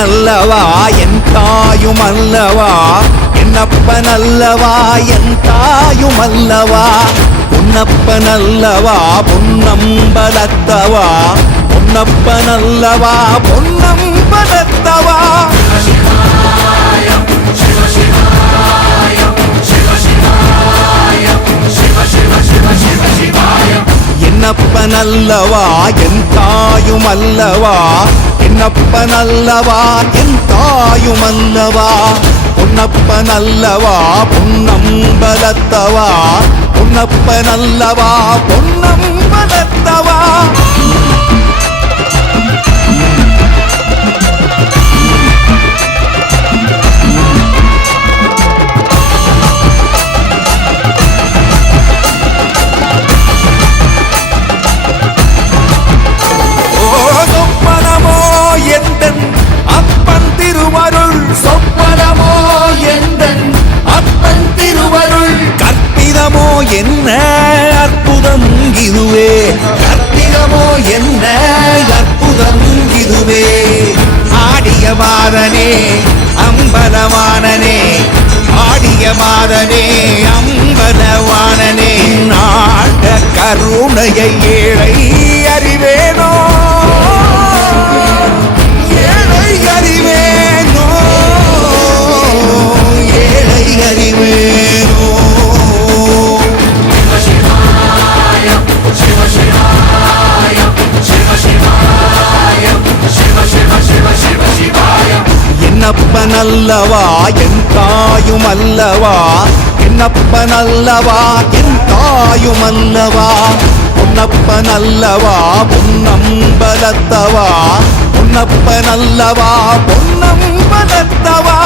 பொன்னப்பனல்லவா என் தாயுமல்லவா என்னப்பனல்லவா என் தாயுமல்லவா பொன்னப்பனல்லவா பொன்னம்பலத்தவா பொன்னப்பனல்லவா பொன்னம்பலத்தவா என்னப்பனல்லவா என் தாயுமல்லவா என்னப்பனல்லவா என் தாயுமல்லவா பொன்னப்பனல்லவா பொன்னம்பலத்தவா பொன்னப்பனல்லவா பொன்னம்பலத்தவா அப்பன் திருவருள் சொப்பனமோ எந்தன் அப்பன் திருவருள் கற்பிதமோ என்ன அற்புதம் இதுவே கற்பிதமோ என்ன அற்புதம் இதுவே ஆடிய மாதனே அம்பலவானனே ஆடிய மாதனே அம்பலவானனே நாட கருணையை ஏழை அறிவேனோ என்னப்பனல்லவா என் தாயுமல்லவா என்னப்பனல்லவா என் தாயுமல்லவா பொன்னப்பனல்லவா பொன்னம்பலத்தவா பொன்னப்பனல்லவா பொன்னம்பலத்தவா